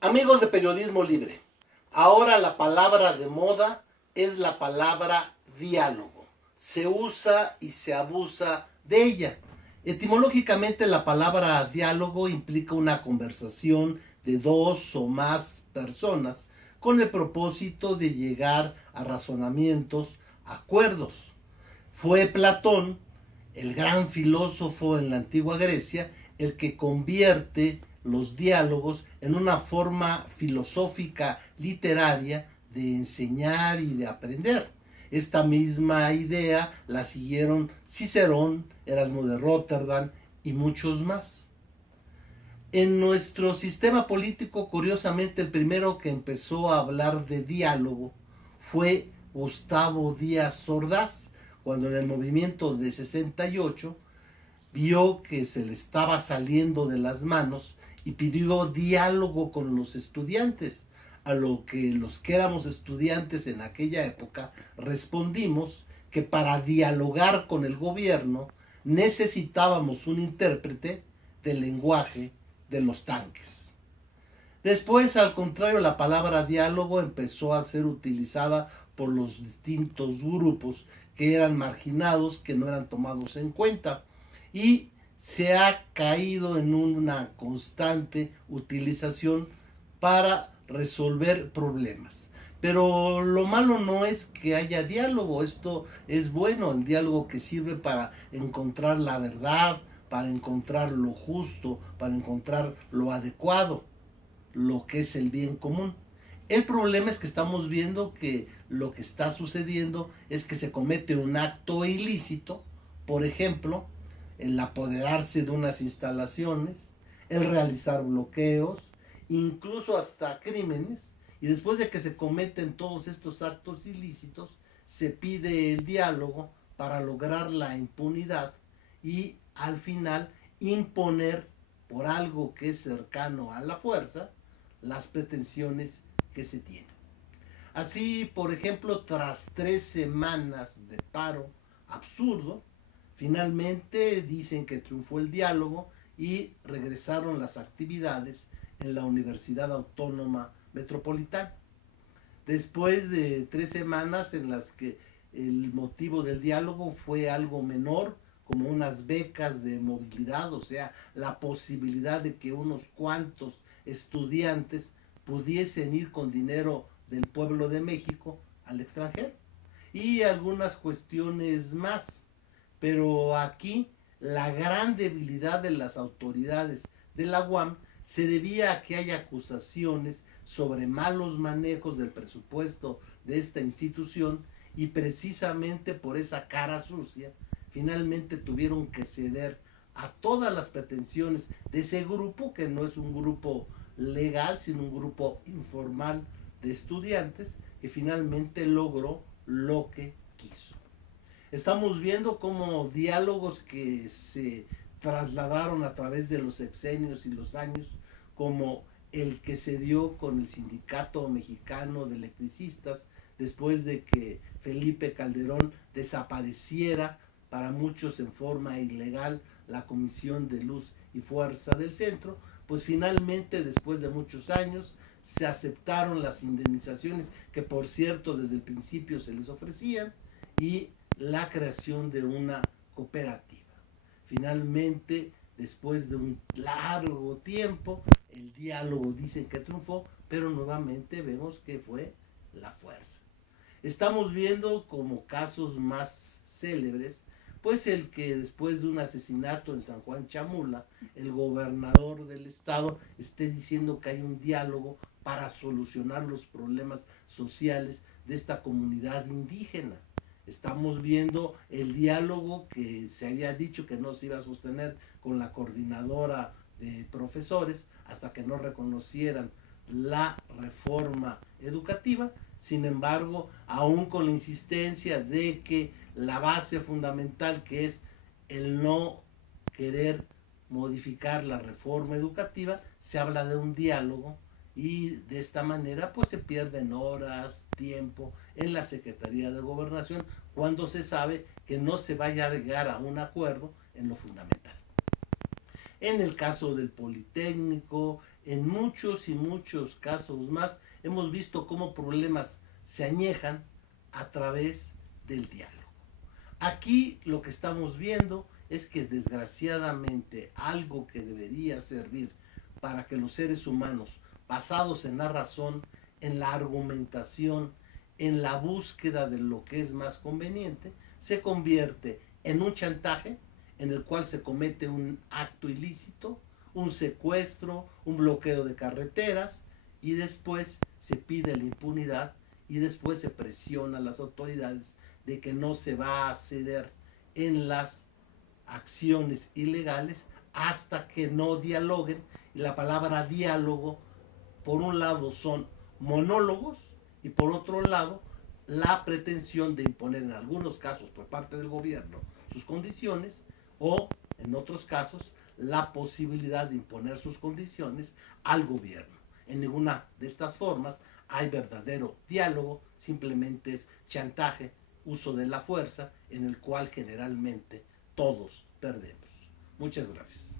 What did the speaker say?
Amigos de Periodismo Libre, ahora la palabra de moda es la palabra diálogo. Se usa y se abusa de ella. Etimológicamente la palabra diálogo implica una conversación de dos o más personas con el propósito de llegar a razonamientos, acuerdos. Fue Platón, el gran filósofo en la antigua Grecia, el que convierte los diálogos en una forma filosófica literaria de enseñar y de aprender. Esta misma idea la siguieron Cicerón, Erasmo de Róterdam y muchos más. En nuestro sistema político, curiosamente, el primero que empezó a hablar de diálogo fue Gustavo Díaz Ordaz, cuando en el movimiento de 68 vio que se le estaba saliendo de las manos y pidió diálogo con los estudiantes, a lo que los que éramos estudiantes en aquella época respondimos que para dialogar con el gobierno necesitábamos un intérprete del lenguaje de los tanques. Después, al contrario, la palabra diálogo empezó a ser utilizada por los distintos grupos que eran marginados, que no eran tomados en cuenta, y se ha caído en una constante utilización para resolver problemas. Pero lo malo no es que haya diálogo, esto es bueno, el diálogo que sirve para encontrar la verdad, para encontrar lo justo, para encontrar lo adecuado, lo que es el bien común. El problema es que estamos viendo que lo que está sucediendo es que se comete un acto ilícito, por ejemplo, el apoderarse de unas instalaciones, el realizar bloqueos, incluso hasta crímenes, y después de que se cometen todos estos actos ilícitos, se pide el diálogo para lograr la impunidad y al final imponer por algo que es cercano a la fuerza las pretensiones que se tienen. Así, por ejemplo, tras 3 semanas de paro absurdo, finalmente dicen que triunfó el diálogo y regresaron las actividades en la Universidad Autónoma Metropolitana. Después de 3 semanas en las que el motivo del diálogo fue algo menor, como unas becas de movilidad, o sea, la posibilidad de que unos cuantos estudiantes pudiesen ir con dinero del pueblo de México al extranjero, y algunas cuestiones más. Pero aquí la gran debilidad de las autoridades de la UAM se debía a que hay acusaciones sobre malos manejos del presupuesto de esta institución, y precisamente por esa cara sucia finalmente tuvieron que ceder a todas las pretensiones de ese grupo, que no es un grupo legal, sino un grupo informal de estudiantes, que finalmente logró lo que quiso. Estamos viendo cómo diálogos que se trasladaron a través de los sexenios y los años, como el que se dio con el Sindicato Mexicano de Electricistas, después de que Felipe Calderón desapareciera, para muchos en forma ilegal, la Comisión de Luz y Fuerza del Centro, pues finalmente, después de muchos años, se aceptaron las indemnizaciones que, por cierto, desde el principio se les ofrecían, y la creación de una cooperativa. Finalmente, después de un largo tiempo, el diálogo dicen que triunfó, pero nuevamente vemos que fue la fuerza. Estamos viendo como casos más célebres, pues el que después de un asesinato en San Juan Chamula, el gobernador del estado esté diciendo que hay un diálogo para solucionar los problemas sociales de esta comunidad indígena. Estamos viendo el diálogo que se había dicho que no se iba a sostener con la coordinadora de profesores hasta que no reconocieran la reforma educativa. Sin embargo, aún con la insistencia de que la base fundamental, que es el no querer modificar la reforma educativa, se habla de un diálogo, y de esta manera pues se pierden horas, tiempo en la Secretaría de Gobernación, cuando se sabe que no se vaya a llegar a un acuerdo en lo fundamental. En el caso del Politécnico, en muchos y muchos casos más hemos visto cómo problemas se añejan a través del diálogo. Aquí lo que estamos viendo es que desgraciadamente algo que debería servir para que los seres humanos, basados en la razón, en la argumentación, en la búsqueda de lo que es más conveniente, se convierte en un chantaje en el cual se comete un acto ilícito, un secuestro, un bloqueo de carreteras, y después se pide la impunidad y después se presiona a las autoridades de que no se va a ceder en las acciones ilegales hasta que no dialoguen. Y la palabra diálogo, por un lado, son monólogos y por otro lado, la pretensión de imponer en algunos casos por parte del gobierno sus condiciones, o en otros casos la posibilidad de imponer sus condiciones al gobierno. En ninguna de estas formas hay verdadero diálogo, simplemente es chantaje, uso de la fuerza, en el cual generalmente todos perdemos. Muchas gracias.